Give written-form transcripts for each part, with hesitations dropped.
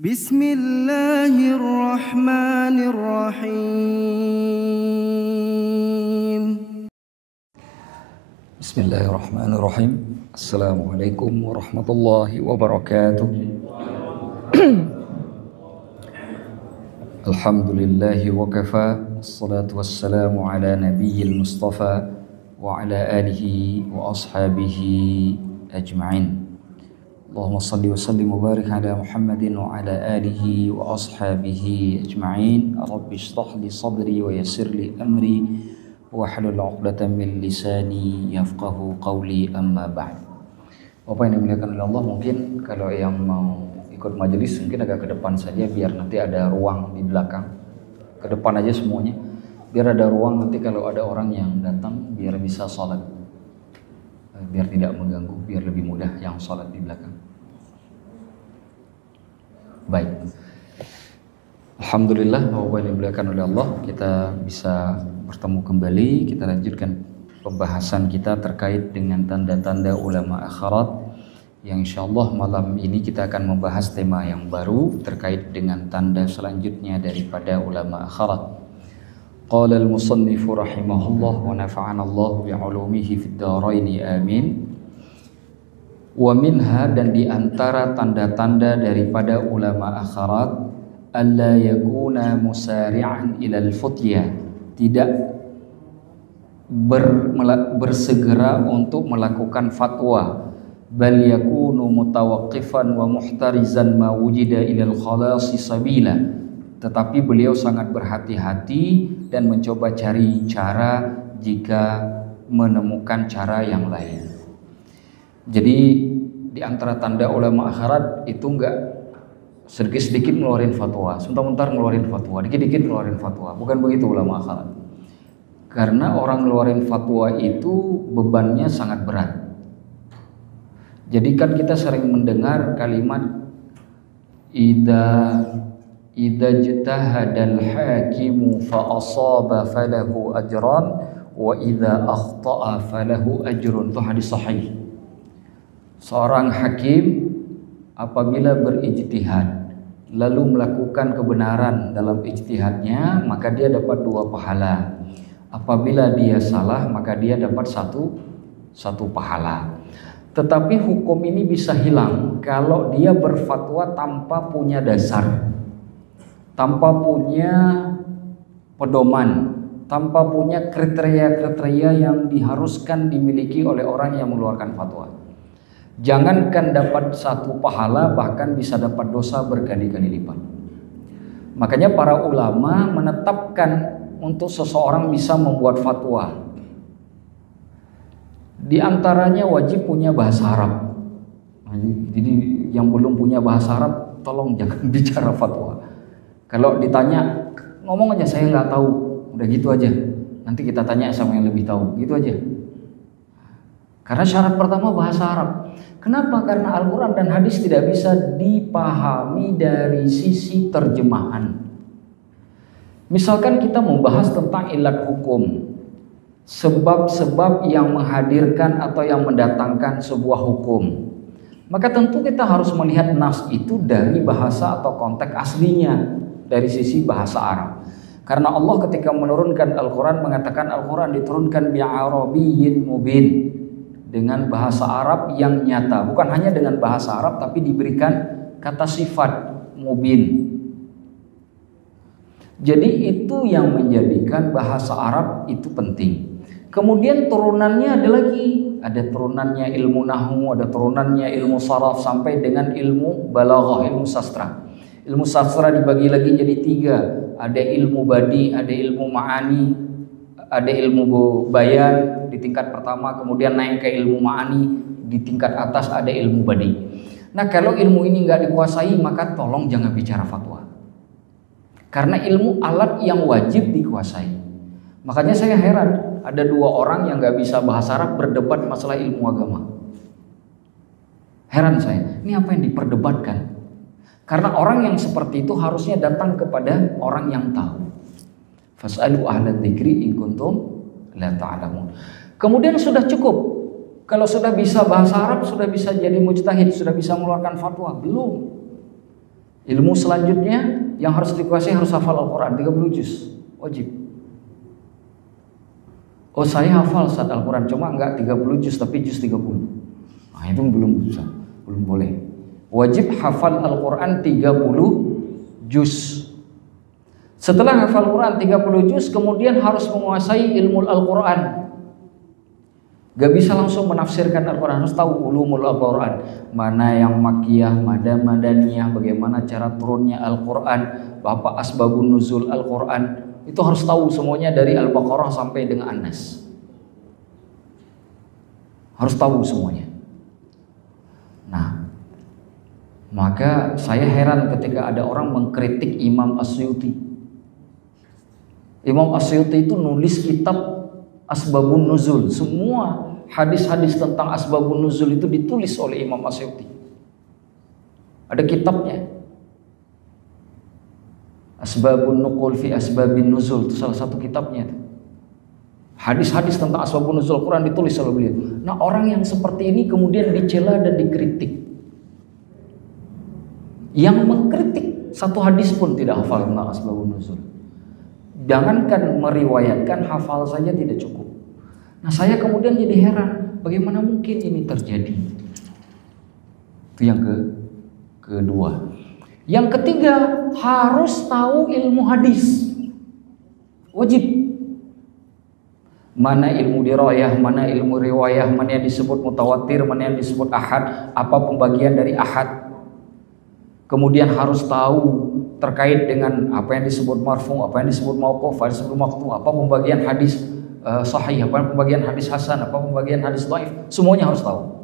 Bismillahirrahmanirrahim. Bismillahirrahmanirrahim. Assalamualaikum warahmatullahi wabarakatuh. Alhamdulillahi wa kafa. Assalatu wassalamu ala nabiyyil mustafa wa ala alihi wa ashabihi ajma'in. Allahumma salli wa sallim wa barik ala Muhammadin wa ala alihi wa ashabihi ajma'in. Rabbi shrah li sadri wa yassir li amri wahlul 'uqdatam min lisani yafqahu qawli, amma ba'd. Bapak yang dimuliakan oleh Allah, mungkin kalau yang mau ikut majelis mungkin agak ke depan saja biar nanti ada ruang di belakang. Ke depan aja semuanya. Biar ada ruang nanti kalau ada orang yang datang biar bisa sholat. Biar tidak mengganggu, biar lebih mudah yang sholat di belakang. Baik. Alhamdulillah, Bapak yang dimuliakan oleh Allah, kita bisa bertemu kembali. Kita lanjutkan pembahasan kita terkait dengan tanda-tanda ulama akhirat. Yang insyaallah malam ini kita akan membahas tema yang baru terkait dengan tanda selanjutnya daripada ulama akhirat. Qala al-musannif rahimahullah wa nafa'ana Allah bi'ulumihi fid dharain amin. Wa minha, dan di antara tanda-tanda daripada ulama akhirat, alla yakuna musari'an ilal futya, tidak bersegera untuk melakukan fatwa, bal yakunu mutawaqqifan wa muhtarizan ma wujida ilal khalasi sabila, tetapi beliau sangat berhati-hati dan mencoba cari cara jika menemukan cara yang lain. Jadi di antara tanda ulama akhirat itu enggak sedikit-sedikit ngeluarin fatwa, sebentar-bentar ngeluarin fatwa, dikit-dikit ngeluarin fatwa. Bukan begitu ulama akhirat. Karena orang ngeluarin fatwa itu bebannya sangat berat. Jadi kan kita sering mendengar kalimat idza ijtahadal hakimu fa asaba falahu ajran wa idza akhta'a falahu ajrun. Itu hadis sahih. Seorang hakim apabila berijtihad lalu melakukan kebenaran dalam ijtihadnya, maka dia dapat 2 pahala. Apabila dia salah, maka dia dapat satu pahala. Tetapi hukum ini bisa hilang kalau dia berfatwa tanpa punya dasar, tanpa punya pedoman, tanpa punya kriteria-kriteria yang diharuskan dimiliki oleh orang yang mengeluarkan fatwa. Jangankan dapat 1 pahala, bahkan bisa dapat dosa berkali-kali lipat. Makanya para ulama menetapkan untuk seseorang bisa membuat fatwa, di antaranya wajib punya bahasa Arab. Jadi yang belum punya bahasa Arab, tolong jangan bicara fatwa. Kalau ditanya, ngomong aja saya nggak tahu, udah gitu aja. Nanti kita tanya sama yang lebih tahu, gitu aja. Karena syarat pertama bahasa Arab. Kenapa? Karena Al-Quran dan hadis tidak bisa dipahami dari sisi terjemahan. Misalkan kita membahas tentang ilat hukum, sebab-sebab yang menghadirkan atau yang mendatangkan sebuah hukum, maka tentu kita harus melihat nas itu dari bahasa atau konteks aslinya, dari sisi bahasa Arab. Karena Allah ketika menurunkan Al-Quran mengatakan Al-Quran diturunkan bi'arabiyyin mubin, dengan bahasa Arab yang nyata. Bukan hanya dengan bahasa Arab, tapi diberikan kata sifat mubin. Jadi itu yang menjadikan bahasa Arab itu penting. Kemudian turunannya ada lagi, ada turunannya ilmu nahwu, ada turunannya ilmu saraf, sampai dengan ilmu balaghah, ilmu sastra. Ilmu sastra dibagi lagi jadi 3, ada ilmu badi, ada ilmu ma'ani, ada ilmu bayan di tingkat pertama, kemudian naik ke ilmu ma'ani, di tingkat atas ada ilmu badi. Nah, kalau ilmu ini nggak dikuasai, maka tolong jangan bicara fatwa. Karena ilmu alat yang wajib dikuasai. Makanya saya heran, ada 2 orang yang nggak bisa bahasa Arab berdebat masalah ilmu agama. Heran saya, ini apa yang diperdebatkan? Karena orang yang seperti itu harusnya datang kepada orang yang tahu. Fas'alu ahla dzikri in kuntum la ta'lamun. Kemudian sudah cukup. Kalau sudah bisa bahasa Arab, sudah bisa jadi mujtahid, sudah bisa mengeluarkan fatwa? Belum. Ilmu selanjutnya yang harus dikuasai harus hafal Al-Quran 30 juz, wajib. Oh saya hafal saat Al-Quran, cuma enggak 30 juz tapi juz 30. Nah itu belum bisa, belum boleh. Wajib hafal Al-Quran 30 juz. Setelah hafal Al-Quran 30 juz, kemudian harus menguasai ilmu Al-Quran. Gak bisa langsung menafsirkan Al-Quran, harus tahu ulumul Al-Quran, mana yang makiyah, mana madaniyah, bagaimana cara turunnya Al-Quran, apa asbabun nuzul Al-Quran, itu harus tahu semuanya dari Al-Baqarah sampai dengan An-Nas. Harus tahu semuanya. Nah, maka saya heran ketika ada orang mengkritik Imam Asyuti. Imam Asyuti itu nulis kitab Asbabun Nuzul. Semua hadis-hadis tentang Asbabun Nuzul itu ditulis oleh Imam Asyuti. Ada kitabnya. Asbabun Nuqul fi Asbabin Nuzul, itu salah satu kitabnya. Hadis-hadis tentang Asbabun Nuzul Quran ditulis oleh beliau. Nah, orang yang seperti ini kemudian dicela dan dikritik. Yang mengkritik satu hadis pun tidak hafal tentang Asbabun Nuzul. Jangankan meriwayatkan, hafal saja tidak cukup. Nah saya kemudian jadi heran, bagaimana mungkin ini terjadi? Itu yang kedua. Yang ketiga, harus tahu ilmu hadis. Wajib. Mana ilmu dirayah, mana ilmu riwayah, mana yang disebut mutawatir, mana yang disebut ahad, apa pembagian dari ahad. Kemudian harus tahu terkait dengan apa yang disebut marfu, apa yang disebut mauquf, apa yang disebut maqtu, apa pembagian hadis sahih, apa pembagian hadis hasan, apa pembagian hadis dhaif, semuanya harus tahu.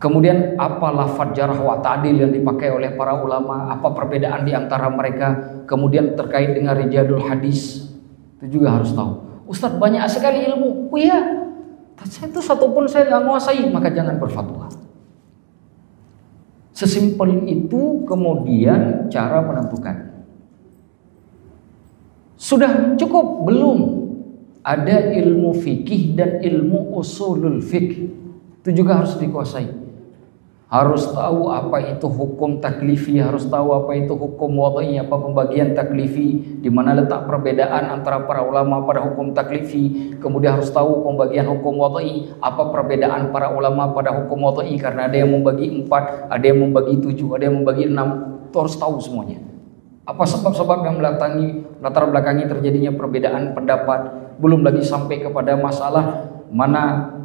Kemudian apa lafaz jarh wa ta'dil yang dipakai oleh para ulama, apa perbedaan di antara mereka, kemudian terkait dengan rijalul hadis, itu juga harus tahu. Ustadz banyak sekali ilmu, oh iya, itu satu pun saya nggak menguasai, maka jangan berfatwa. Sesimpel itu kemudian cara menentukan. Sudah cukup belum? Ada ilmu fikih dan ilmu usulul fikih. Itu juga harus dikuasai. Harus tahu apa itu hukum taklifi, harus tahu apa itu hukum wad'i, apa pembagian taklifi, di mana letak perbedaan antara para ulama pada hukum taklifi. Kemudian harus tahu pembagian hukum wad'i, apa perbedaan para ulama pada hukum wad'i, karena ada yang membagi 4, ada yang membagi 7, ada yang membagi 6. Itu harus tahu semuanya. Apa sebab-sebab yang latar belakangi terjadinya perbedaan pendapat, belum lagi sampai kepada masalah mana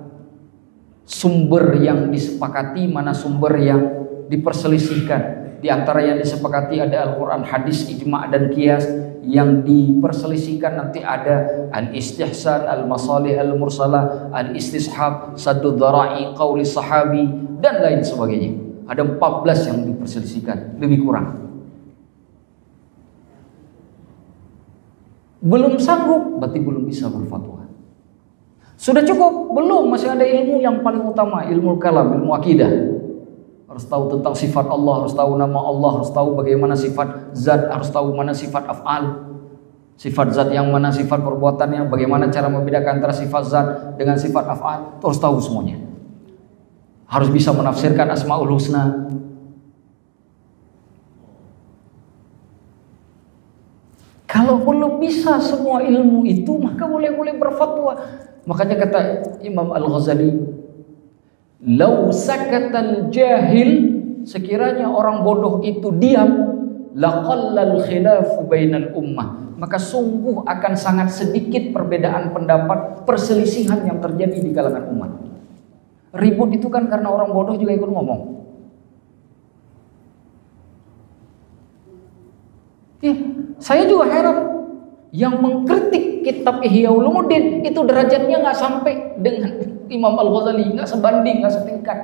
sumber yang disepakati, mana sumber yang diperselisihkan. Di antara yang disepakati ada Al-Quran, hadis, ijma' dan qiyas. Yang diperselisihkan nanti ada al-istihsan, al-masalih al-mursalah, al-istishab, saddud dhara'i, qawli sahabi, dan lain sebagainya. Ada 14 yang diperselisihkan, lebih kurang. Belum sanggup, berarti belum bisa berfatwa. Sudah cukup? Belum, masih ada ilmu yang paling utama, ilmu kalam, ilmu akidah. Harus tahu tentang sifat Allah, harus tahu nama Allah, harus tahu bagaimana sifat zat, harus tahu mana sifat af'al. Sifat zat yang mana sifat perbuatannya, bagaimana cara membedakan antara sifat zat dengan sifat af'al, harus tahu semuanya. Harus bisa menafsirkan Asmaul Husna. Kalau belum bisa semua ilmu itu, maka boleh-boleh berfatwa. Makanya kata Imam Al-Ghazali, "Lau sakatal jahil," sekiranya orang bodoh itu diam, laqallal khilafu bainal ummah, maka sungguh akan sangat sedikit perbedaan pendapat, perselisihan yang terjadi di kalangan umat. Ribut itu kan karena orang bodoh juga ikut ngomong. Saya juga heran, yang mengkritik kitab Ihya Ulumuddin itu derajatnya nggak sampai dengan Imam Al-Ghazali, nggak sebanding, nggak setingkat.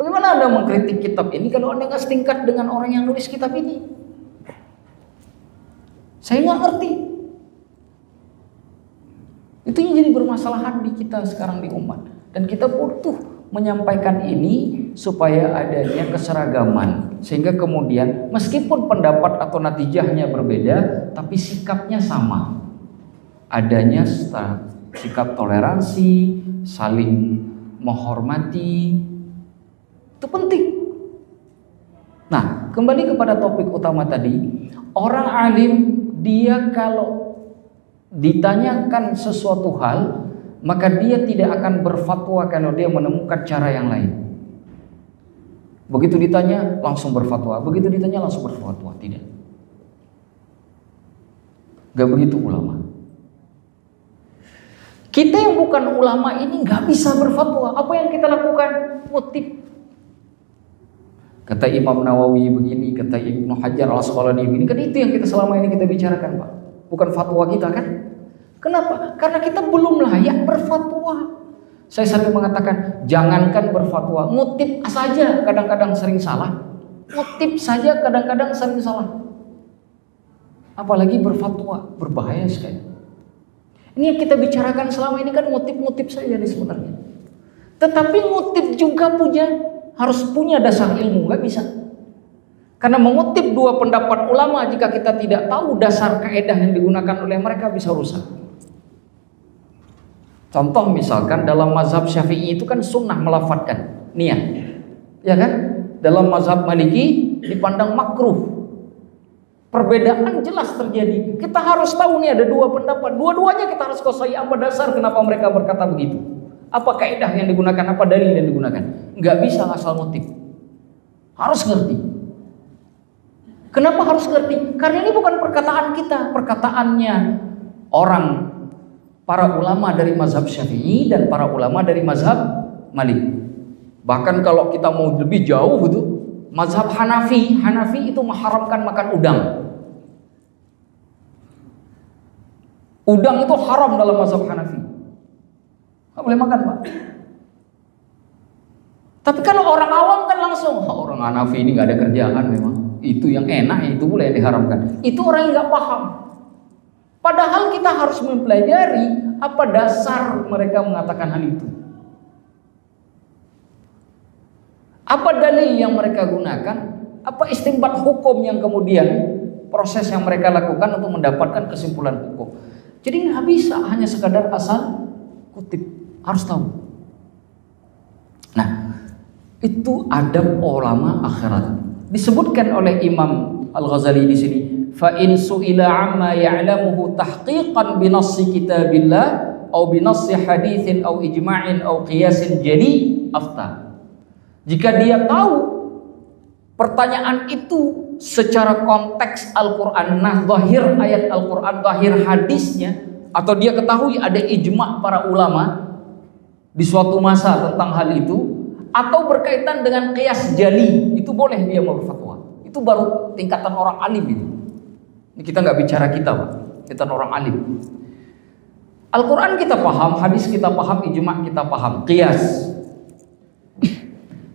Bagaimana Anda mengkritik kitab ini kalau Anda nggak setingkat dengan orang yang nulis kitab ini? Saya nggak ngerti. Itu yang jadi bermasalahan di kita sekarang di umat, dan kita butuh menyampaikan ini supaya adanya keseragaman, sehingga kemudian meskipun pendapat atau natijahnya berbeda tapi sikapnya sama. Adanya sikap toleransi, saling menghormati, itu penting. Nah, kembali kepada topik utama tadi, orang alim dia kalau ditanyakan sesuatu hal, maka dia tidak akan berfatwa kalau dia menemukan cara yang lain. Begitu ditanya langsung berfatwa, begitu ditanya langsung berfatwa, tidak. Gak begitu ulama. Kita yang bukan ulama ini gak bisa berfatwa. Apa yang kita lakukan? Ngutip. Kata Imam Nawawi begini, kata Ibnu Hajar Al-Asqalani begini. Kan itu yang kita selama ini kita bicarakan, Pak. Bukan fatwa kita kan? Kenapa? Karena kita belum layak berfatwa. Saya sering mengatakan, jangankan berfatwa, ngutip saja kadang-kadang sering salah. Ngutip saja kadang-kadang sering salah. Apalagi berfatwa, berbahaya sekali. Ini yang kita bicarakan selama ini kan ngutip-ngutip saja nih sebenarnya. Tetapi ngutip juga harus punya dasar ilmu, nggak bisa. Karena mengutip dua pendapat ulama jika kita tidak tahu dasar kaidah yang digunakan oleh mereka bisa rusak. Contoh misalkan dalam mazhab Syafi'i itu kan sunnah melafadzkan niat, ya kan? Dalam mazhab Maliki dipandang makruh. Perbedaan jelas terjadi. Kita harus tahu nih ada dua pendapat. Dua-duanya kita harus kuasai apa dasar kenapa mereka berkata begitu. Apa kaidah yang digunakan, apa dalil yang digunakan. Nggak bisa asal motif. Harus ngerti. Kenapa harus ngerti? Karena ini bukan perkataan kita, perkataannya orang para ulama dari mazhab Syafi'i dan para ulama dari mazhab Malik. Bahkan kalau kita mau lebih jauh itu, mazhab Hanafi itu mengharamkan makan udang. Udang itu haram dalam mazhab Hanafi. Nggak boleh makan, Pak. Tapi kalau orang awam kan langsung, orang Hanafi ini nggak ada kerjaan memang. Itu yang enak, itu pula yang diharamkan. Itu orang yang nggak paham. Padahal kita harus mempelajari apa dasar mereka mengatakan hal itu. Apa dalil yang mereka gunakan? Apa istinbat hukum yang kemudian proses yang mereka lakukan untuk mendapatkan kesimpulan hukum. Jadi nggak bisa hanya sekadar asal kutip, harus tahu. Nah, itu adab ulama akhirat. Disebutkan oleh Imam Al-Ghazali di sini. Fa in su'ila amma ya'lamuhu tahqiqan bi nassi kitabillah aw bi nassi haditsin aw ijma'in aw qiyasin jali afta. Jika dia tahu pertanyaan itu secara konteks Al-Qur'an, nah zahir ayat Al-Qur'an, zahir hadisnya, atau dia ketahui ada ijma' para ulama di suatu masa tentang hal itu, atau berkaitan dengan qiyas jali, itu boleh dia berfatwa. Itu baru tingkatan orang alim itu. Ini kita nggak bicara kita, Pak. Kita orang alim. Al-Quran kita paham, hadis kita paham, ijma' kita paham. Qiyas.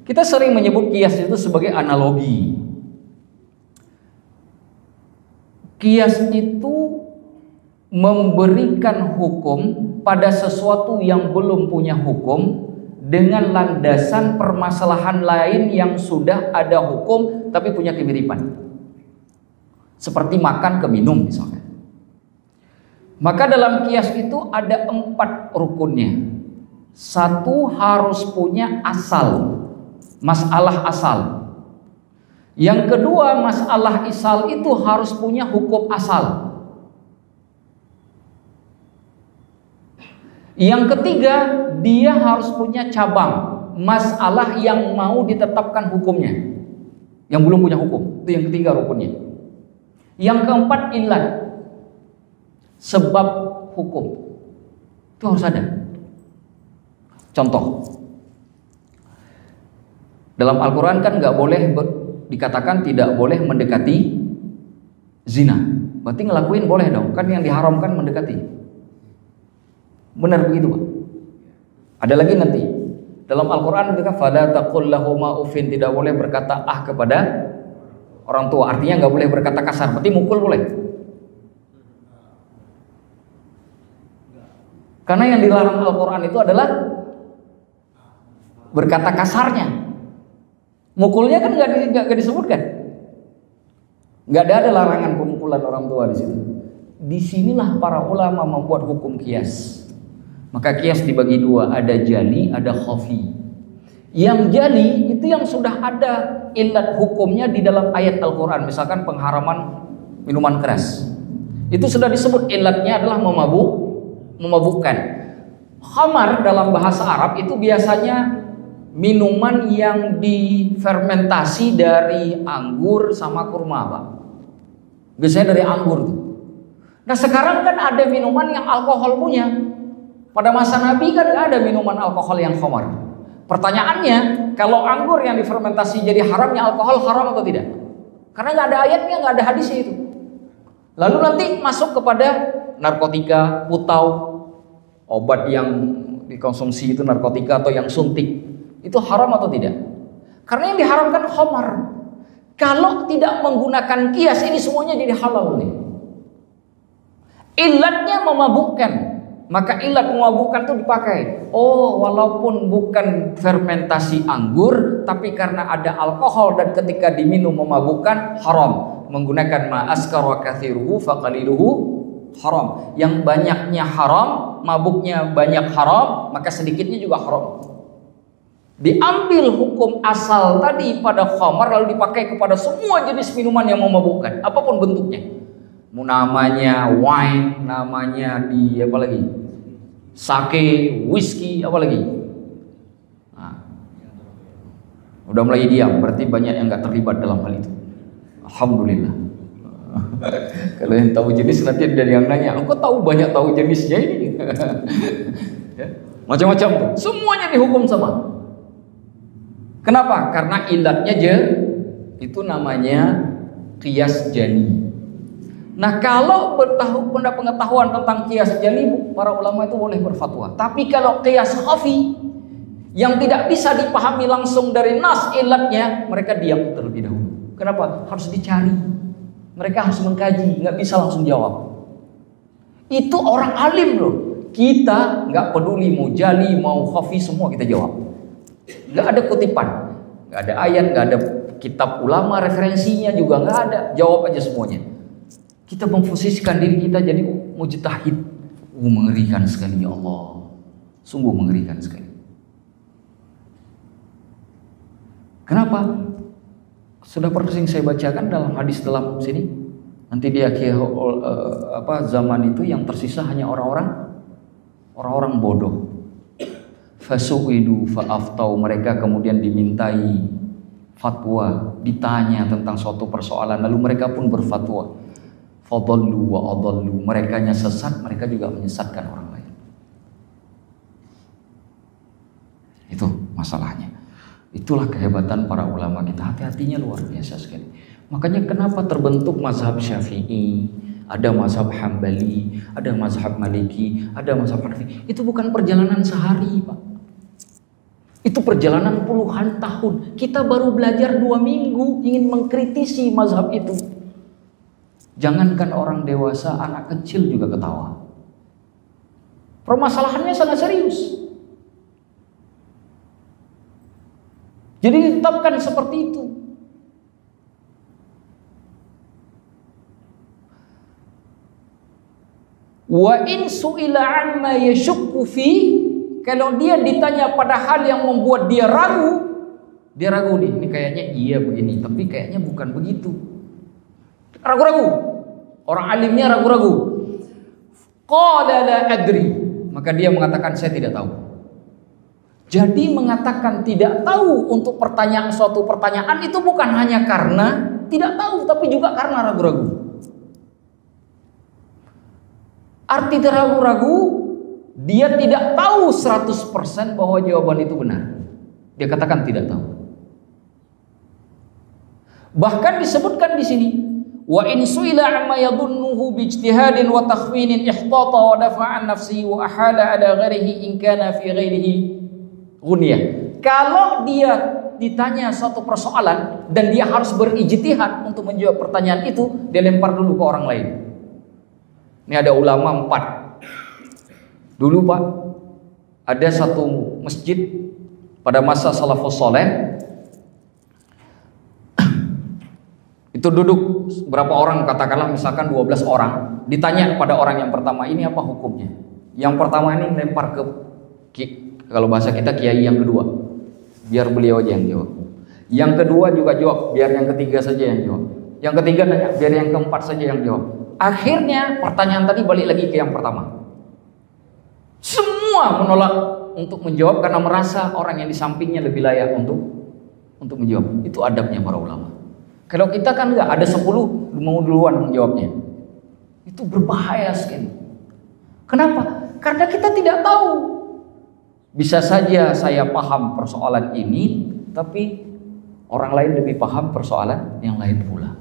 Kita sering menyebut qiyas itu sebagai analogi. Qiyas itu memberikan hukum pada sesuatu yang belum punya hukum dengan landasan permasalahan lain yang sudah ada hukum tapi punya kemiripan. Seperti makan ke minum misalnya. Maka dalam qiyas itu ada 4 rukunnya. 1 harus punya asal, masalah asal. Yang kedua, masalah asal itu harus punya hukum asal. Yang ketiga, dia harus punya cabang, masalah yang mau ditetapkan hukumnya, yang belum punya hukum. Itu yang ketiga rukunnya. Yang keempat, illat, sebab hukum. Itu harus ada. Contoh, dalam Al-Quran kan nggak boleh dikatakan tidak boleh mendekati zina. Berarti ngelakuin boleh dong, kan yang diharamkan mendekati. Benar begitu, Pak? Ada lagi nanti dalam Al-Quran kita fala taqul lahuma uffin, tidak boleh berkata kepada orang tua. Artinya nggak boleh berkata kasar. Berarti mukul boleh? Karena yang dilarang Al-Quran itu adalah berkata kasarnya. Mukulnya kan nggak disebutkan. Nggak ada larangan pemukulan orang tua di situ. Disinilah para ulama membuat hukum qiyas. Maka qiyas dibagi 2, ada jali, ada khafi. Yang jali itu yang sudah ada ilat hukumnya di dalam ayat Al-Quran. Misalkan pengharaman minuman keras, itu sudah disebut ilatnya adalah memabukkan. Khamar dalam bahasa Arab itu biasanya minuman yang difermentasi dari anggur sama kurma, Pak. Biasanya dari anggur tuh. Nah sekarang kan ada minuman yang alkohol punya. Pada masa Nabi kan gak ada minuman alkohol yang khamar. Pertanyaannya, kalau anggur yang difermentasi jadi haramnya alkohol, haram atau tidak? Karena gak ada ayatnya, gak ada hadisnya itu. Lalu nanti masuk kepada narkotika, putau, obat yang dikonsumsi itu narkotika atau yang suntik. Itu haram atau tidak? Karena yang diharamkan khamar. Kalau tidak menggunakan kias, ini semuanya jadi halal nih. Ilatnya memabukkan, maka ilat memabukkan itu dipakai. Oh, walaupun bukan fermentasi anggur, tapi karena ada alkohol dan ketika diminum memabukkan, haram. Menggunakan ma askara kathiruhu faqaliluhu haram. Yang banyaknya haram, mabuknya banyak haram, maka sedikitnya juga haram. Diambil hukum asal tadi pada khamar lalu dipakai kepada semua jenis minuman yang memabukkan, apapun bentuknya. Namanya wine, namanya di apa lagi? Sake, whisky, apa lagi? Nah, udah mulai diam, berarti banyak yang nggak terlibat dalam hal itu. Alhamdulillah. Kalau yang tahu jenis nanti ada yang nanya, engkau tahu banyak tahu jenisnya ini? Ya, macam-macam tuh, semuanya dihukum sama. Kenapa? Karena ilatnya itu namanya qiyas jani. Nah kalau pengetahuan tentang qiyas jali, para ulama itu boleh berfatwa. Tapi kalau qiyas khafi yang tidak bisa dipahami langsung dari nas ilatnya, mereka diam terlebih dahulu. Kenapa? Harus dicari. Mereka harus mengkaji, nggak bisa langsung jawab. Itu orang alim loh. Kita nggak peduli mau jali mau khafi, semua kita jawab. Nggak ada kutipan, nggak ada ayat, nggak ada kitab ulama referensinya juga nggak ada. Jawab aja semuanya. Kita memposisikan diri kita jadi mujtahid. Mengerikan sekali ya Allah. Sungguh mengerikan sekali. Kenapa? Sudah pernah saya bacakan dalam hadis dalam sini. Nanti di akhir zaman itu yang tersisa hanya orang-orang bodoh. Fasu'idu fa'aftau, mereka kemudian dimintai fatwa, ditanya tentang suatu persoalan lalu mereka pun berfatwa. Fadallu wa adallu, merekanya sesat, mereka juga menyesatkan orang lain. Itu masalahnya. Itulah kehebatan para ulama kita, hati-hatinya luar biasa sekali. Makanya kenapa terbentuk mazhab Syafi'i, ada mazhab Hambali, ada mazhab Maliki, ada mazhab Hanafi. Itu bukan perjalanan sehari, Pak. Itu perjalanan puluhan tahun. Kita baru belajar 2 minggu ingin mengkritisi mazhab itu. Jangankan orang dewasa, anak kecil juga ketawa. Permasalahannya sangat serius. Jadi ditetapkan seperti itu. Wa in su'ila amma yashukku fi, kalau dia ditanya pada hal yang membuat dia ragu nih, ini kayaknya iya begini, tapi kayaknya bukan begitu. Ragu-ragu. Orang alimnya ragu-ragu. Qala la adri, maka dia mengatakan saya tidak tahu. Jadi mengatakan tidak tahu untuk suatu pertanyaan itu bukan hanya karena tidak tahu, tapi juga karena ragu-ragu. Arti ragu-ragu, dia tidak tahu 100% bahwa jawaban itu benar. Dia katakan tidak tahu. Bahkan disebutkan di sini, wa in su'ila amma yadhunnuhu bi ijtihadin wa takhwinin ihtata wa dafa'a an nafsihi wa ahala ala ghairihi in kana fi ghairihi ghunyah. Kalau dia ditanya suatu persoalan dan dia harus berijtihad untuk menjawab pertanyaan itu, dia lempar dulu ke orang lain. Ini ada ulama 4. Dulu Pak, ada satu masjid pada masa salafus saleh. Itu duduk berapa orang, katakanlah misalkan 12 orang. Ditanya pada orang yang pertama, ini apa hukumnya? Yang pertama ini lempar ke, kalau bahasa kita, kiai yang kedua. biar beliau aja yang jawab. Yang kedua juga jawab, biar yang ketiga saja yang jawab. Yang ketiga nanya, biar yang keempat saja yang jawab. Akhirnya pertanyaan tadi balik lagi ke yang pertama. Semua menolak untuk menjawab karena merasa orang yang di sampingnya lebih layak untuk menjawab. Itu adabnya para ulama. Kalau kita kan enggak, ada 10 mau duluan menjawabnya. Itu berbahaya sekali. Kenapa? Karena kita tidak tahu. Bisa saja saya paham persoalan ini, tapi orang lain lebih paham persoalan yang lain pula.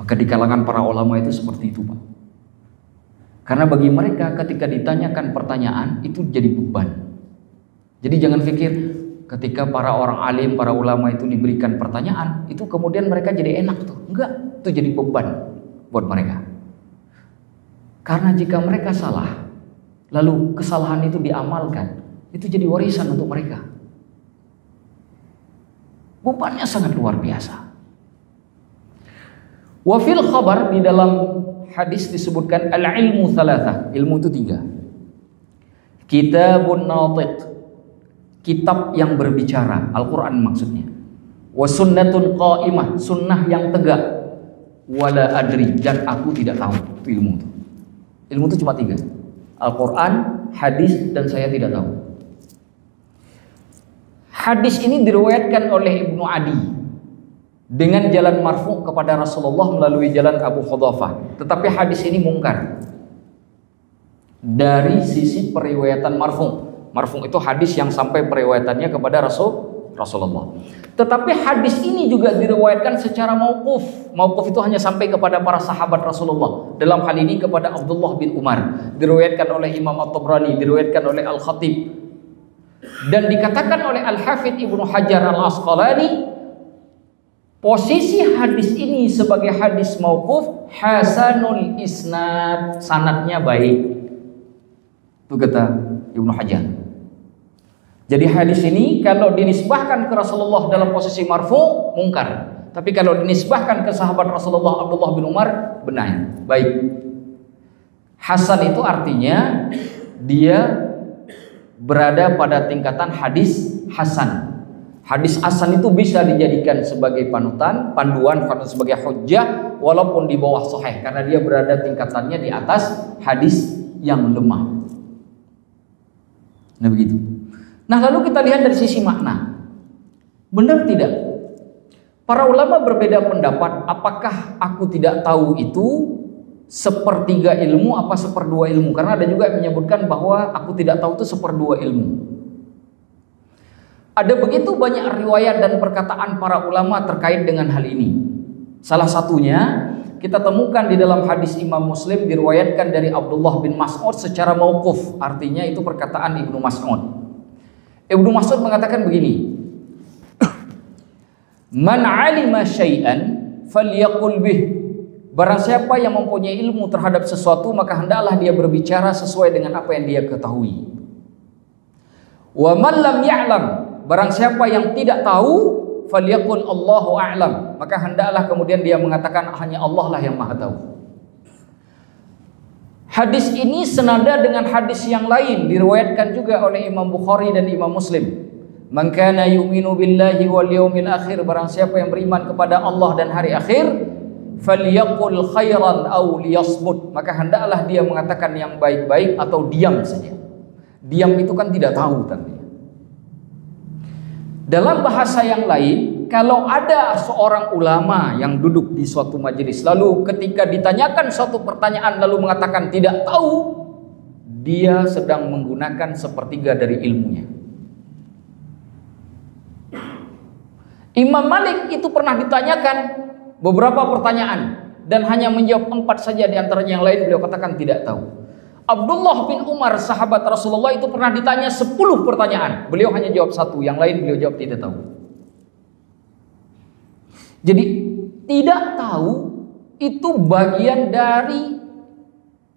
Maka di kalangan para ulama itu seperti itu, Pak. Karena bagi mereka ketika ditanyakan pertanyaan itu jadi beban. Jadi jangan pikir ketika para orang alim, para ulama itu diberikan pertanyaan, itu kemudian mereka jadi enak tuh. Enggak, itu jadi beban buat mereka. Karena jika mereka salah, lalu kesalahan itu diamalkan, itu jadi warisan untuk mereka. Bebannya sangat luar biasa. Wa fil khabar, di dalam hadis disebutkan al-ilmu thalatha, ilmu itu 3. Kitabun natiq, kitab yang berbicara, Al-Quran maksudnya. Wa sunnatun qa'imah, sunnah yang tegak. Wala adri, dan aku tidak tahu. Itu ilmu itu. Ilmu itu cuma 3. Al-Quran, hadis, dan saya tidak tahu. Hadis ini diriwayatkan oleh Ibnu Adi dengan jalan marfu kepada Rasulullah melalui jalan Abu Hudhafah. Tetapi hadis ini mungkar dari sisi periwayatan marfu. Marfu itu hadis yang sampai periwayatannya kepada Rasulullah. Tetapi hadis ini juga diriwayatkan secara mauquf. Mauquf itu hanya sampai kepada para sahabat Rasulullah. Dalam hal ini kepada Abdullah bin Umar. Diriwayatkan oleh Imam At-Tabrani, diriwayatkan oleh Al-Khatib. Dan dikatakan oleh Al-Hafidh Ibnu Hajar Al-Asqalani, posisi hadis ini sebagai hadis mauquf hasanul isnad, sanadnya baik. Itu kata Ibnu Hajar. Jadi hadis ini kalau dinisbahkan ke Rasulullah dalam posisi marfu, mungkar. Tapi kalau dinisbahkan ke sahabat Rasulullah Abdullah bin Umar, benar, baik. Hasan itu artinya dia berada pada tingkatan hadis hasan. Hadis hasan itu bisa dijadikan sebagai panutan, panduan, sebagai hujjah, walaupun di bawah sahih, karena dia berada tingkatannya di atas hadis yang lemah. Nah begitu. Nah lalu kita lihat dari sisi makna, benar tidak? Para ulama berbeda pendapat, apakah aku tidak tahu itu sepertiga ilmu apa seperdua ilmu? Karena ada juga yang menyebutkan bahwa aku tidak tahu itu seperdua ilmu. Ada begitu banyak riwayat dan perkataan para ulama terkait dengan hal ini. Salah satunya kita temukan di dalam hadis Imam Muslim, diriwayatkan dari Abdullah bin Mas'ud secara mauquf, artinya itu perkataan Ibnu Mas'ud. Ibnu Mas'ud mengatakan begini, man alima syai'an falyaqul bih. Barang siapa yang mempunyai ilmu terhadap sesuatu, maka hendaklah dia berbicara sesuai dengan apa yang dia ketahui. Wa man lam ya'lam, barang siapa yang tidak tahu, falyaqul Allahu a'lam, maka hendaklah kemudian dia mengatakan hanya Allah lah yang Maha tahu. Hadis ini senada dengan hadis yang lain diriwayatkan juga oleh Imam Bukhari dan Imam Muslim. Man kana yu'minu billahi wal yawmil akhir, barang siapa yang beriman kepada Allah dan hari akhir, falyaqul khairan aw liyasmut, maka hendaklah dia mengatakan yang baik-baik atau diam saja. Diam itu kan tidak tahu tadinya. Dalam bahasa yang lain, kalau ada seorang ulama yang duduk di suatu majelis, lalu ketika ditanyakan suatu pertanyaan lalu mengatakan tidak tahu, dia sedang menggunakan sepertiga dari ilmunya. Imam Malik itu pernah ditanyakan beberapa pertanyaan dan hanya menjawab 4 saja, di antaranya yang lain beliau katakan tidak tahu. Abdullah bin Umar sahabat Rasulullah itu pernah ditanya 10 pertanyaan, beliau hanya jawab 1, yang lain beliau jawab tidak tahu. Jadi tidak tahu itu bagian dari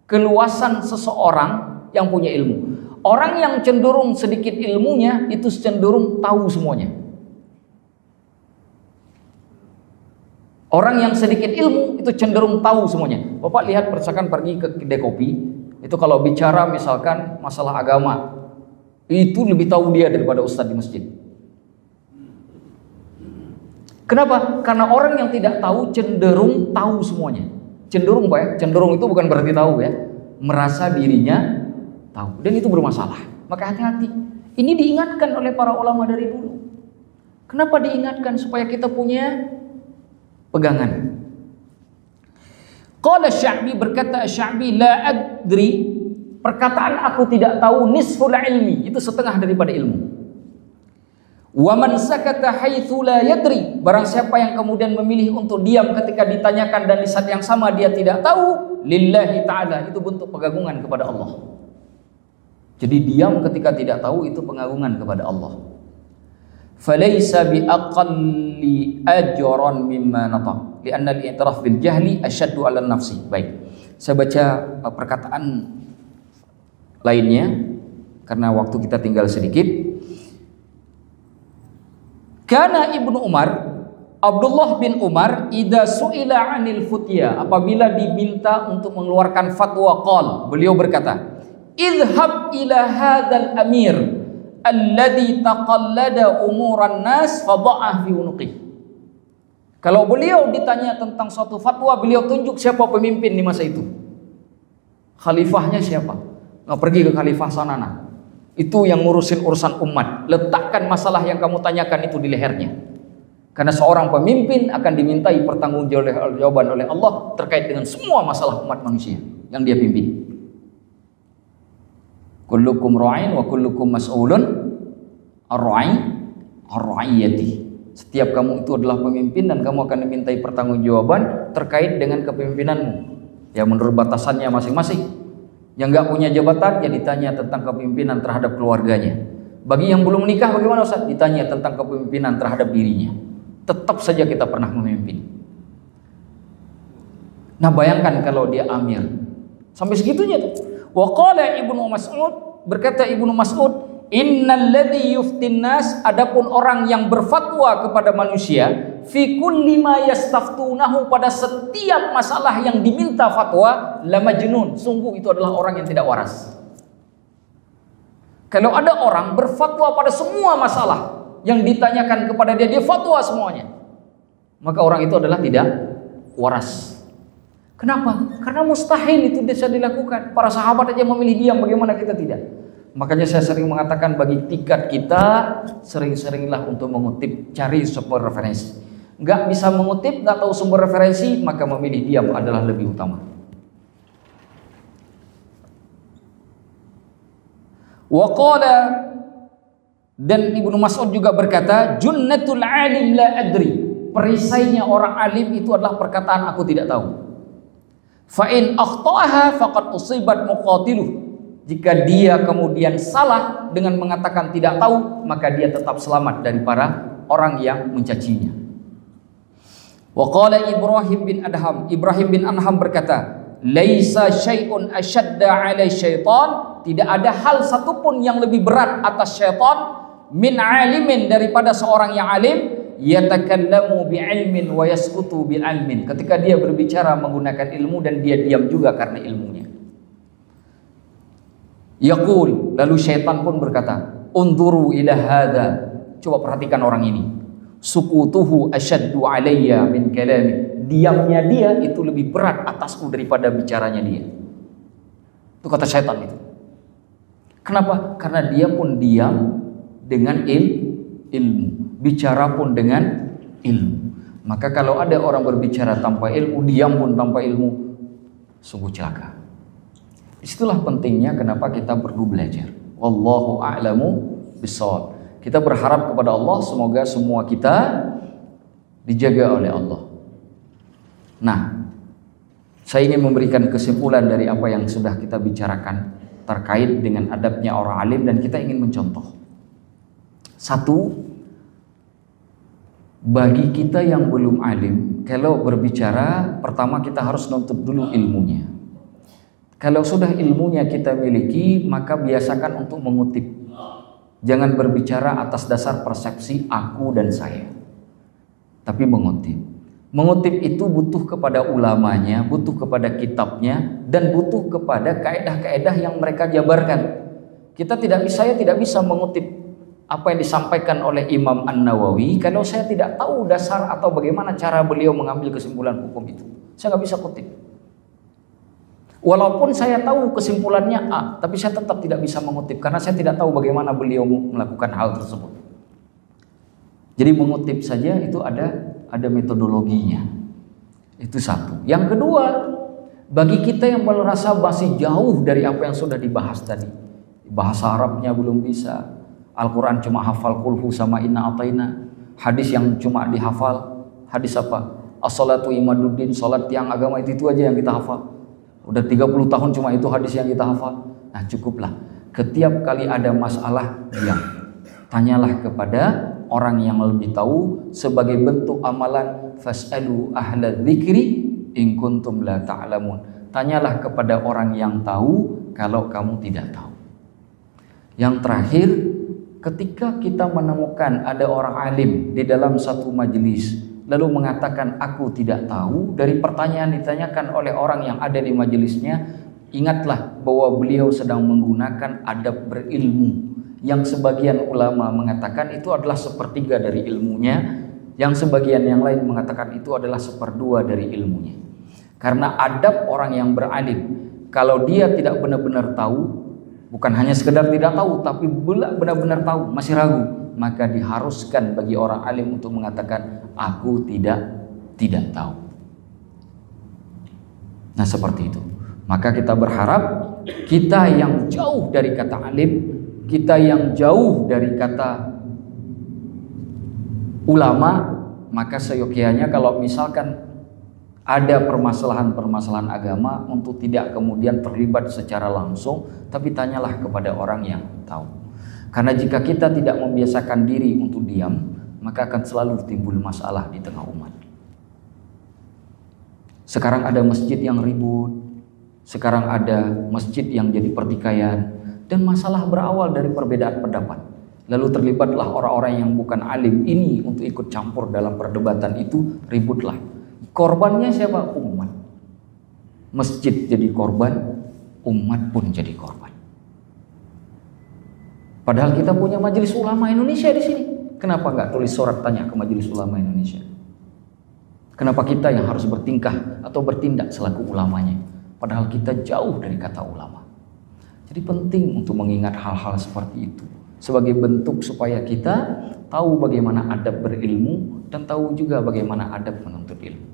keluasan seseorang yang punya ilmu. Orang yang cenderung sedikit ilmunya itu cenderung tahu semuanya. Orang yang sedikit ilmu itu cenderung tahu semuanya. Bapak lihat persakan pergi ke kedai kopi, itu kalau bicara misalkan masalah agama, itu lebih tahu dia daripada ustadz di masjid. Kenapa? Karena orang yang tidak tahu cenderung tahu semuanya. Cenderung Pak ya, cenderung itu bukan berarti tahu ya. Merasa dirinya tahu, dan itu bermasalah. Maka hati-hati. Ini diingatkan oleh para ulama dari dulu. Kenapa diingatkan? Supaya kita punya pegangan. Qala Sya'bi, berkata Sya'bi, la adri, perkataan aku tidak tahu, nisful ilmi, itu setengah daripada ilmu. Wa man sakata haitsu la yadri, barang siapa yang kemudian memilih untuk diam ketika ditanyakan dan di saat yang sama dia tidak tahu, lillahi ta'ala, itu bentuk pengagungan kepada Allah. Jadi diam ketika tidak tahu itu pengagungan kepada Allah. Falaysa bi aqalli ajran mimma nata, li'anna al-i'tiraf bil jahli asyaddu 'ala nafsi. Baik. Saya baca perkataan lainnya karena waktu kita tinggal sedikit. Karena Ibnu Umar, Abdullah bin Umar, idza su'ila 'anil futya, apabila diminta untuk mengeluarkan fatwa, qal, beliau berkata, idhab ila hadzal amir alladhi taqallada umuran nas fadha'ah fi unuqi. Kalau beliau ditanya tentang suatu fatwa, beliau tunjuk siapa pemimpin di masa itu. Khalifahnya siapa? Nah, pergi ke khalifah sana nah. Itu yang ngurusin urusan umat. Letakkan masalah yang kamu tanyakan itu di lehernya. Karena seorang pemimpin akan dimintai pertanggungjawaban oleh Allah terkait dengan semua masalah umat manusia yang dia pimpin. Kullukum ra'in wa kullukum mas'ulun ar-ra'iyyati. Setiap kamu itu adalah pemimpin dan kamu akan dimintai pertanggungjawaban terkait dengan kepemimpinanmu. Ya menurut batasannya masing-masing. Yang nggak punya jabatan ya ditanya tentang kepemimpinan terhadap keluarganya. Bagi yang belum menikah bagaimana Ustaz? Ditanya tentang kepemimpinan terhadap dirinya. Tetap saja kita pernah memimpin. Nah bayangkan kalau dia amir. Sampai segitunya tuh. Wa qala Ibnu Mas'ud, berkata Ibnu Mas'ud, innal ladzi yuftin nas, adapun orang yang berfatwa kepada manusia, fi kulli ma yastaftunahu, pada setiap masalah yang diminta fatwa, la majnun, sungguh itu adalah orang yang tidak waras. Kalau ada orang berfatwa pada semua masalah yang ditanyakan kepada dia, dia fatwa semuanya, maka orang itu adalah tidak waras. Kenapa? Karena mustahil itu bisa dilakukan. Para sahabat aja memilih diam, bagaimana kita tidak? Makanya saya sering mengatakan bagi tingkat kita, sering-seringlah untuk mengutip, cari sumber referensi. Nggak bisa mengutip, nggak tahu sumber referensi, maka memilih diam adalah lebih utama. Wa qala, dan Ibnu Mas'ud juga berkata, junnatul alim la adri, perisainya orang alim itu adalah perkataan aku tidak tahu. Fa in akhta'aha faqad usibat muqatiluh, jika dia kemudian salah dengan mengatakan tidak tahu, maka dia tetap selamat dari para orang yang mencacinya. Wa qala Ibrahim bin Adham berkata, laisa syai'un asyadda 'ala syaitan, tidak ada hal satupun yang lebih berat atas syaitan, min 'alimin, daripada seorang yang alim, yatakallamu bi'ilmin wa yaskutu bi'ilmin, ketika dia berbicara menggunakan ilmu dan dia diam juga karena ilmunya. Yaqul, lalu syaitan pun berkata, unzuru ila hadza, coba perhatikan orang ini, sukutuhu asyaddu alayya min kalami, diamnya dia itu lebih berat atasku daripada bicaranya dia. Itu kata syaitan itu. Kenapa? Karena dia pun diam dengan ilmu, bicara pun dengan ilmu. Maka kalau ada orang berbicara tanpa ilmu, diam pun tanpa ilmu, sungguh celaka. Itulah pentingnya kenapa kita perlu belajar. Wallahu a'lamu bissawab. Kita berharap kepada Allah semoga semua kita dijaga oleh Allah. Nah, saya ingin memberikan kesimpulan dari apa yang sudah kita bicarakan terkait dengan adabnya orang alim, dan kita ingin mencontoh. Satu, bagi kita yang belum alim, kalau berbicara, pertama kita harus nuntut dulu ilmunya. Kalau sudah ilmunya kita miliki, maka biasakan untuk mengutip. Jangan berbicara atas dasar persepsi aku dan saya, tapi mengutip. Mengutip itu butuh kepada ulamanya, butuh kepada kitabnya, dan butuh kepada kaedah-kaedah yang mereka jabarkan. Saya tidak bisa mengutip apa yang disampaikan oleh Imam An-Nawawi kalau saya tidak tahu dasar atau bagaimana cara beliau mengambil kesimpulan hukum itu. Saya nggak bisa kutip. Walaupun saya tahu kesimpulannya A, tapi saya tetap tidak bisa mengutip karena saya tidak tahu bagaimana beliau melakukan hal tersebut. Jadi mengutip saja itu ada metodologinya. Itu satu. Yang kedua, bagi kita yang merasa masih jauh dari apa yang sudah dibahas tadi, bahasa Arabnya belum bisa, Al-Quran cuma hafal kulhu sama inna ataina, hadis yang cuma dihafal, hadis apa? As-salatu imaduddin, salat yang agama itu aja yang kita hafal. Udah 30 tahun cuma itu hadis yang kita hafal. Nah cukuplah. Setiap kali ada masalah, diam. Tanyalah kepada orang yang lebih tahu sebagai bentuk amalan fas'alu ahla dzikri in kuntum la ta'lamun. Tanyalah kepada orang yang tahu kalau kamu tidak tahu. Yang terakhir, ketika kita menemukan ada orang alim di dalam satu majelis lalu mengatakan aku tidak tahu, dari pertanyaan ditanyakan oleh orang yang ada di majelisnya, ingatlah bahwa beliau sedang menggunakan adab berilmu yang sebagian ulama mengatakan itu adalah sepertiga dari ilmunya, yang sebagian yang lain mengatakan itu adalah seperdua dari ilmunya. Karena adab orang yang beralim, kalau dia tidak benar-benar tahu, bukan hanya sekedar tidak tahu, tapi benar-benar tahu, masih ragu, maka diharuskan bagi orang alim untuk mengatakan aku tidak tahu. Nah seperti itu. Maka kita berharap kita yang jauh dari kata alim, kita yang jauh dari kata ulama, maka seyogyanya kalau misalkan ada permasalahan-permasalahan agama untuk tidak kemudian terlibat secara langsung, tapi tanyalah kepada orang yang tahu. Karena jika kita tidak membiasakan diri untuk diam, maka akan selalu timbul masalah di tengah umat. Sekarang ada masjid yang ribut, sekarang ada masjid yang jadi pertikaian, dan masalah berawal dari perbedaan pendapat. Lalu terlibatlah orang-orang yang bukan alim ini untuk ikut campur dalam perdebatan itu, ributlah. Korbannya siapa? Umat. Masjid jadi korban, umat pun jadi korban. Padahal kita punya Majelis Ulama Indonesia di sini. Kenapa nggak tulis surat tanya ke Majelis Ulama Indonesia? Kenapa kita yang harus bertingkah atau bertindak selaku ulamanya? Padahal kita jauh dari kata ulama. Jadi penting untuk mengingat hal-hal seperti itu sebagai bentuk supaya kita tahu bagaimana adab berilmu dan tahu juga bagaimana adab menuntut ilmu.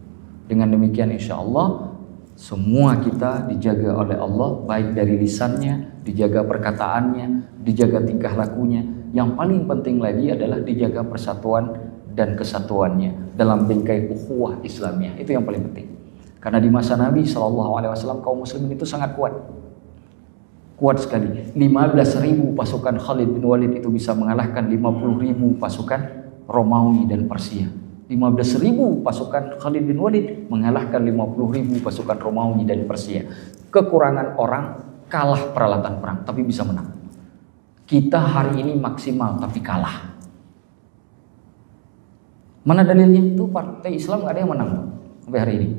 Dengan demikian insya Allah semua kita dijaga oleh Allah, baik dari lisannya, dijaga perkataannya, dijaga tingkah lakunya. Yang paling penting lagi adalah dijaga persatuan dan kesatuannya dalam bingkai ukhuwah Islamiyah. Itu yang paling penting. Karena di masa Nabi SAW kaum muslimin itu sangat kuat. Kuat sekali. 15.000 pasukan Khalid bin Walid itu bisa mengalahkan 50.000 pasukan Romawi dan Persia. 15.000 pasukan Khalid bin Walid mengalahkan 50.000 pasukan Romawi dan Persia. Kekurangan orang, kalah peralatan perang, tapi bisa menang. Kita hari ini maksimal tapi kalah. Mana dalilnya? Itu partai Islam gak ada yang menang sampai hari ini.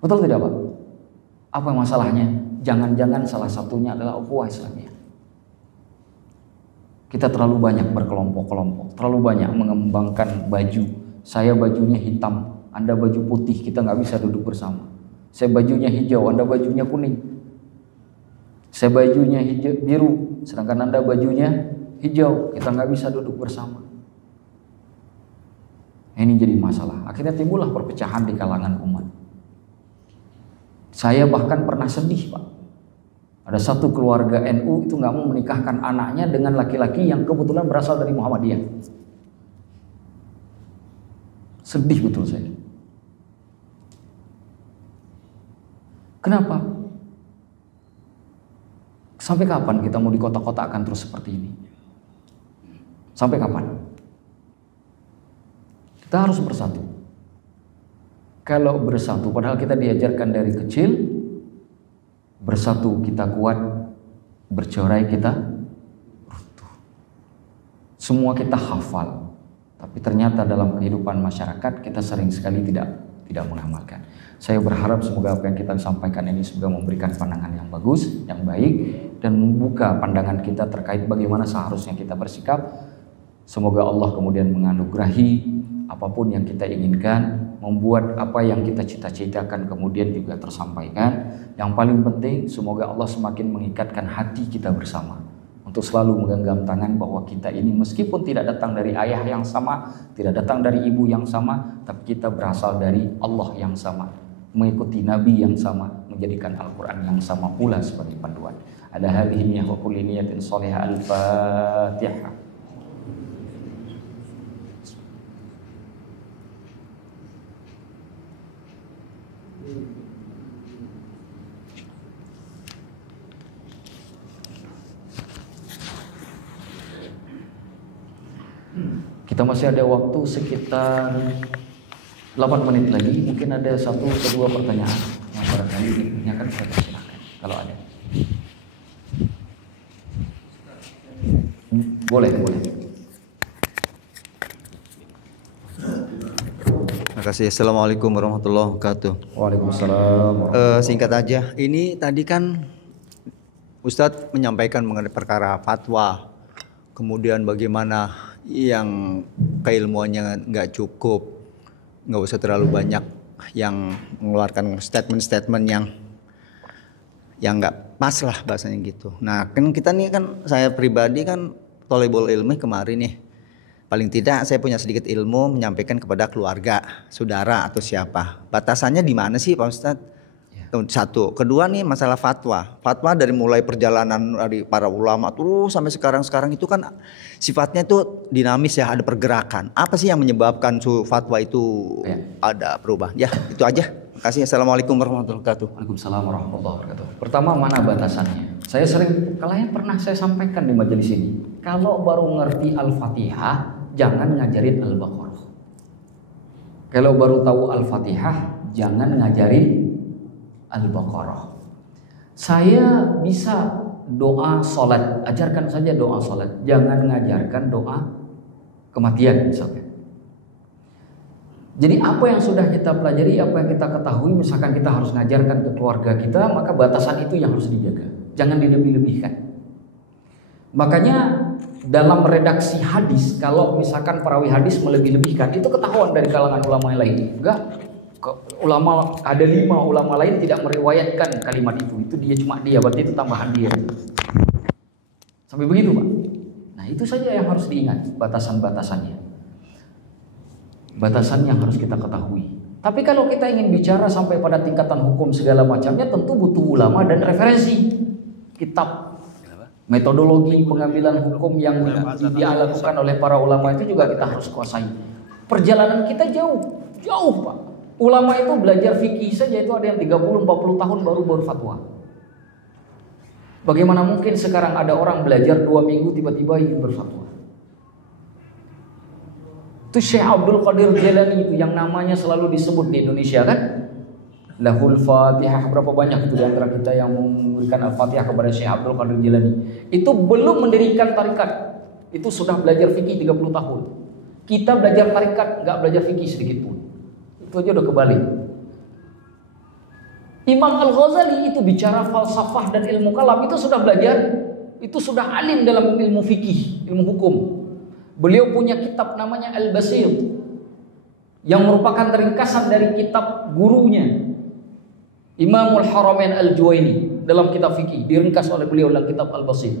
Betul tidak Pak? Apa masalahnya? Jangan-jangan salah satunya adalah ukhuwah Islamiyah. Kita terlalu banyak berkelompok-kelompok, terlalu banyak mengembangkan baju. Saya bajunya hitam, Anda baju putih, kita nggak bisa duduk bersama. Saya bajunya hijau, Anda bajunya kuning. Saya bajunya hijau, biru, sedangkan Anda bajunya hijau, kita nggak bisa duduk bersama. Ini jadi masalah. Akhirnya timbullah perpecahan di kalangan umat. Saya bahkan pernah sedih Pak. Ada satu keluarga NU itu nggak mau menikahkan anaknya dengan laki-laki yang kebetulan berasal dari Muhammadiyah. Sedih betul saya. Kenapa? Sampai kapan kita mau dikotak-kotakkan terus seperti ini? Sampai kapan? Kita harus bersatu. Kalau bersatu, padahal kita diajarkan dari kecil, bersatu kita kuat, bercerai kita runtuh. Semua kita hafal, tapi ternyata dalam kehidupan masyarakat kita sering sekali tidak mengamalkan. Saya berharap semoga apa yang kita sampaikan ini semoga memberikan pandangan yang bagus, yang baik, dan membuka pandangan kita terkait bagaimana seharusnya kita bersikap. Semoga Allah kemudian menganugerahi apapun yang kita inginkan, membuat apa yang kita cita-citakan kemudian juga tersampaikan. Yang paling penting, semoga Allah semakin mengikatkan hati kita bersama untuk selalu menggenggam tangan bahwa kita ini meskipun tidak datang dari ayah yang sama, tidak datang dari ibu yang sama, tapi kita berasal dari Allah yang sama, mengikuti Nabi yang sama, menjadikan Al-Quran yang sama pula sebagai panduan. Ada hadhihi niyyah wa kulli niyatin shalihah. Al-Fatihah. Kita masih ada waktu sekitar 8 menit lagi. Mungkin ada 1 atau 2 pertanyaan yang barangkali ditanyakan, saya persilakan kalau ada. Boleh. Terima kasih. Assalamualaikum warahmatullahi wabarakatuh. Waalaikumsalam. Singkat aja. Ini tadi kan Ustadz menyampaikan mengenai perkara fatwa. Kemudian bagaimana yang keilmuannya nggak cukup, nggak usah terlalu banyak yang mengeluarkan statement-statement yang nggak pas lah bahasanya gitu. Nah kan kita nih kan, saya pribadi kan thalibul ilmi kemarin nih, paling tidak saya punya sedikit ilmu menyampaikan kepada keluarga, saudara atau siapa. Batasannya di mana sih Pak Ustadz? Satu, kedua nih masalah fatwa. Fatwa dari mulai perjalanan dari para ulama terus sampai sekarang itu kan sifatnya itu dinamis ya, ada pergerakan. Apa sih yang menyebabkan fatwa itu ada perubahan? Ya itu aja. Terima kasih. Assalamualaikum warahmatullahi wabarakatuh. Waalaikumsalam warahmatullahi wabarakatuh. Pertama, mana batasannya? Saya sering, kalian pernah saya sampaikan di majelis ini, kalau baru ngerti Al-Fatihah jangan ngajarin Al-Baqarah. Kalau baru tahu Al-Fatihah jangan ngajarin Al-Baqarah. Saya bisa doa salat, ajarkan saja doa salat, jangan ngajarkan doa kematian misalkan. Jadi apa yang sudah kita pelajari, apa yang kita ketahui, misalkan kita harus ngajarkan ke keluarga kita, maka batasan itu yang harus dijaga, jangan dilebih-lebihkan. Makanya dalam redaksi hadis, kalau misalkan perawi hadis melebih-lebihkan, itu ketahuan dari kalangan ulama yang lain. Enggak, ulama ada 5 ulama lain tidak meriwayatkan kalimat itu dia cuma dia, berarti itu tambahan dia. Sampai begitu Pak. Nah itu saja yang harus diingat, batasan-batasannya, batasan yang harus kita ketahui. Tapi kalau kita ingin bicara sampai pada tingkatan hukum segala macamnya, tentu butuh ulama dan referensi, kitab, metodologi pengambilan hukum yang dilakukan oleh para ulama itu juga kita harus kuasai. Perjalanan kita jauh Pak. Ulama itu belajar fikih saja itu ada yang 30-40 tahun baru berfatwa. Bagaimana mungkin sekarang ada orang belajar 2 minggu tiba-tiba ingin berfatwa? Itu Syekh Abdul Qadir Jailani itu yang namanya selalu disebut di Indonesia kan? Lahul Fatihah, berapa banyak itu di antara kita yang memberikan Al-Fatihah kepada Syekh Abdul Qadir Jailani. Itu belum mendirikan tarikat. Itu sudah belajar fikih 30 tahun. Kita belajar tarikat enggak belajar fikih sedikit pun. Itu aja udah kebalik. Imam Al-Ghazali itu bicara falsafah dan ilmu kalam itu sudah belajar, itu sudah alim dalam ilmu fikih, ilmu hukum. Beliau punya kitab namanya Al-Basit yang merupakan ringkasan dari kitab gurunya Imamul Haramain Al-Juwaini dalam kitab fikih, diringkas oleh beliau dalam kitab Al-Basit.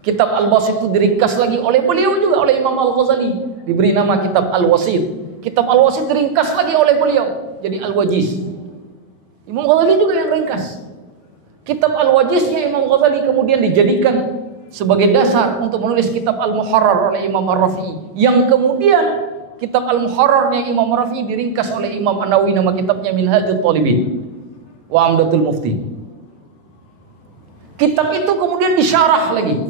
Kitab Al-Basit itu diringkas lagi oleh beliau juga, oleh Imam Al-Ghazali, diberi nama kitab Al-Wasit. Kitab Al-Wasit diringkas lagi oleh beliau jadi Al-Wajiz. Imam Ghazali juga yang ringkas. Kitab Al-Wajiznya Imam Ghazali kemudian dijadikan sebagai dasar untuk menulis kitab Al-Muharrar oleh Imam Ar-Rafi'i, yang kemudian kitab Al-Muharrarnya Imam Ar-Rafi'i diringkas oleh Imam An-Nawawi, nama kitabnya Minhajut Talibin wa Amdatul Mufti. Kitab itu kemudian disyarah lagi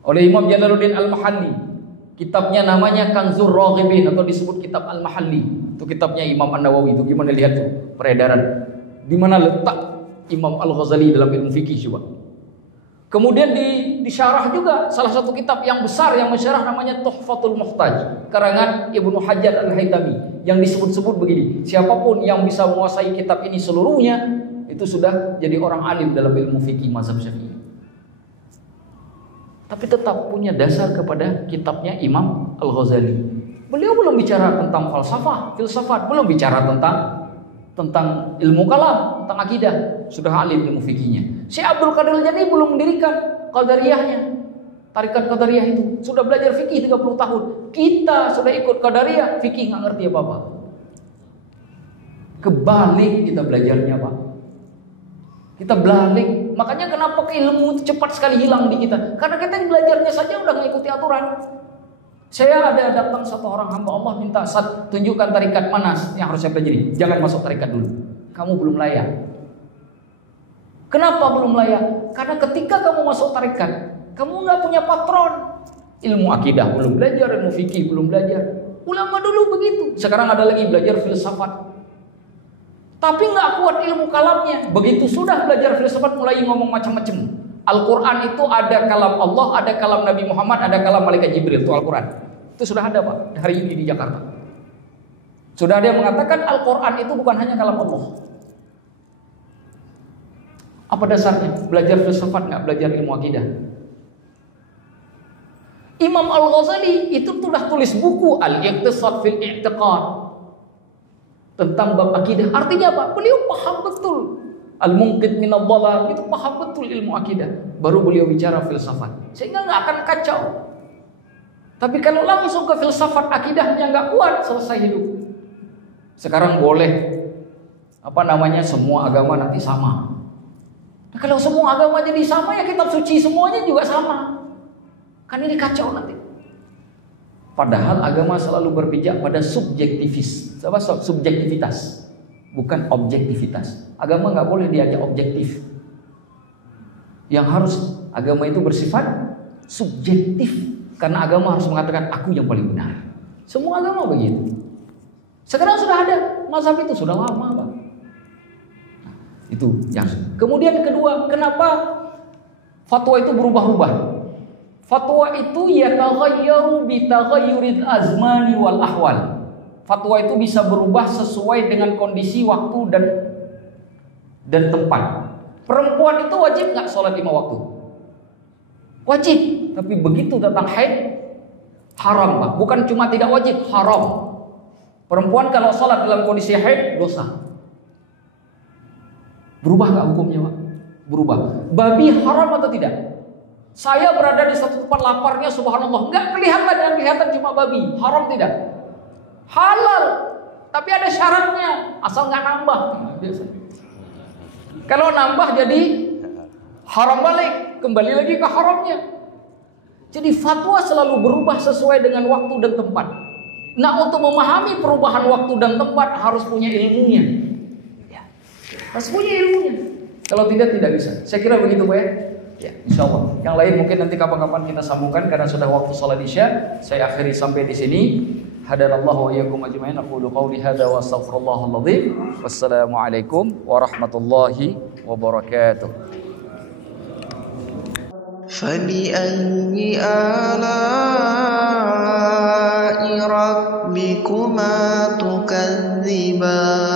oleh Imam Jalaluddin Al-Mahalli. Kitabnya namanya Kanzur Raghibin atau disebut kitab Al-Mahalli. Itu kitabnya Imam An-Nawawi. Itu gimana lihat tuh peredaran. Di mana letak Imam Al-Ghazali dalam ilmu fikih coba. Kemudian disyarah juga salah satu kitab yang besar yang mensyarah namanya Tuhfatul Muhtaj karangan Ibnu Hajar Al-Haytami, yang disebut-sebut begini, siapapun yang bisa menguasai kitab ini seluruhnya itu sudah jadi orang alim dalam ilmu fikih mazhab Syafi'i. Tapi tetap punya dasar kepada kitabnya Imam Al-Ghazali. Beliau belum bicara tentang falsafah, filsafat, belum bicara tentang ilmu kalam, tentang akidah, sudah alim ilmu fikihnya. Syekh Abdul Qadir Jani belum mendirikan Qadariyahnya. Tarikat Qadariyah itu sudah belajar fikih 30 tahun. Kita sudah ikut Qadariyah, fikih nggak ngerti apa-apa. Kebalik kita belajarnya, Pak. Kita balik. Makanya kenapa ilmu itu cepat sekali hilang di kita? Karena kita yang belajarnya saja udah ngikuti aturan. Saya ada datang satu orang hamba Allah minta, "Ustaz, tunjukkan tarikat mana yang harus saya pelajari. Jangan masuk tarikat dulu. Kamu belum layak." Kenapa belum layak? Karena ketika kamu masuk tarikat, kamu nggak punya patron. Ilmu akidah belum belajar, ilmu fikih belum belajar. Ulama dulu begitu. Sekarang ada lagi belajar filsafat. Tapi nggak kuat ilmu kalamnya. Begitu sudah belajar filsafat mulai ngomong macam-macam. Al-Quran itu ada kalam Allah, ada kalam Nabi Muhammad, ada kalam Malaikat Jibril. Itu Al-Quran. Itu sudah ada, Pak, hari ini di Jakarta. Sudah ada yang mengatakan Al-Quran itu bukan hanya kalam Allah. Apa dasarnya? Belajar filsafat nggak belajar ilmu akidah. Imam Al-Ghazali itu sudah tulis buku Al-Iqtisad fil I'tiqad tentang bab akidah. Artinya apa? Beliau paham betul Al-Munqidh minadh dhalal, itu paham betul ilmu akidah. Baru beliau bicara filsafat, sehingga nggak akan kacau. Tapi kalau langsung ke filsafat, akidahnya nggak kuat, selesai hidup. Sekarang boleh semua agama nanti sama. Nah, kalau semua agama jadi sama, ya kitab suci semuanya juga sama. Kan ini kacau nanti. Padahal agama selalu berpijak pada subjektivitas, bukan objektivitas. Agama nggak boleh diajak objektif. Yang harus agama itu bersifat subjektif, karena agama harus mengatakan aku yang paling benar. Semua agama begitu. Sekarang sudah ada mazhab itu sudah lama, Pak. Itu yang. Kemudian kedua, kenapa fatwa itu berubah-ubah? Fatwa itu yataghayyaru bi taghayyuril azmani wal ahwal. Fatwa itu bisa berubah sesuai dengan kondisi waktu dan tempat. Perempuan itu wajib nggak sholat 5 waktu? Wajib. Tapi begitu datang haid, haram, Pak. Bukan cuma tidak wajib, haram. Perempuan kalau sholat dalam kondisi haid, dosa. Berubah nggak hukumnya, Pak? Berubah. Babi haram atau tidak? Saya berada di satu tempat laparnya, subhanallah, nggak kelihatan, yang kelihatan cuma babi. Haram tidak? Halal. Tapi ada syaratnya, asal nggak nambah. Kalau nambah jadi haram balik, kembali lagi ke haramnya. Jadi fatwa selalu berubah sesuai dengan waktu dan tempat. Nah, untuk memahami perubahan waktu dan tempat harus punya ilmunya. Harus punya ilmunya. Kalau tidak bisa. Saya kira begitu, Pak, ya. Ya, insya Allah. Yang lain mungkin nanti kapan-kapan kita sambungkan karena sudah waktu salat Isya. Saya akhiri sampai di sini. Hadanallahu wa iyyakum ajma'in. Aqulu qawli hadza wa astaghfirullahal adzim. Wassalamualaikum warahmatullahi wabarakatuh. فبأي آلاء ربكما تكذبان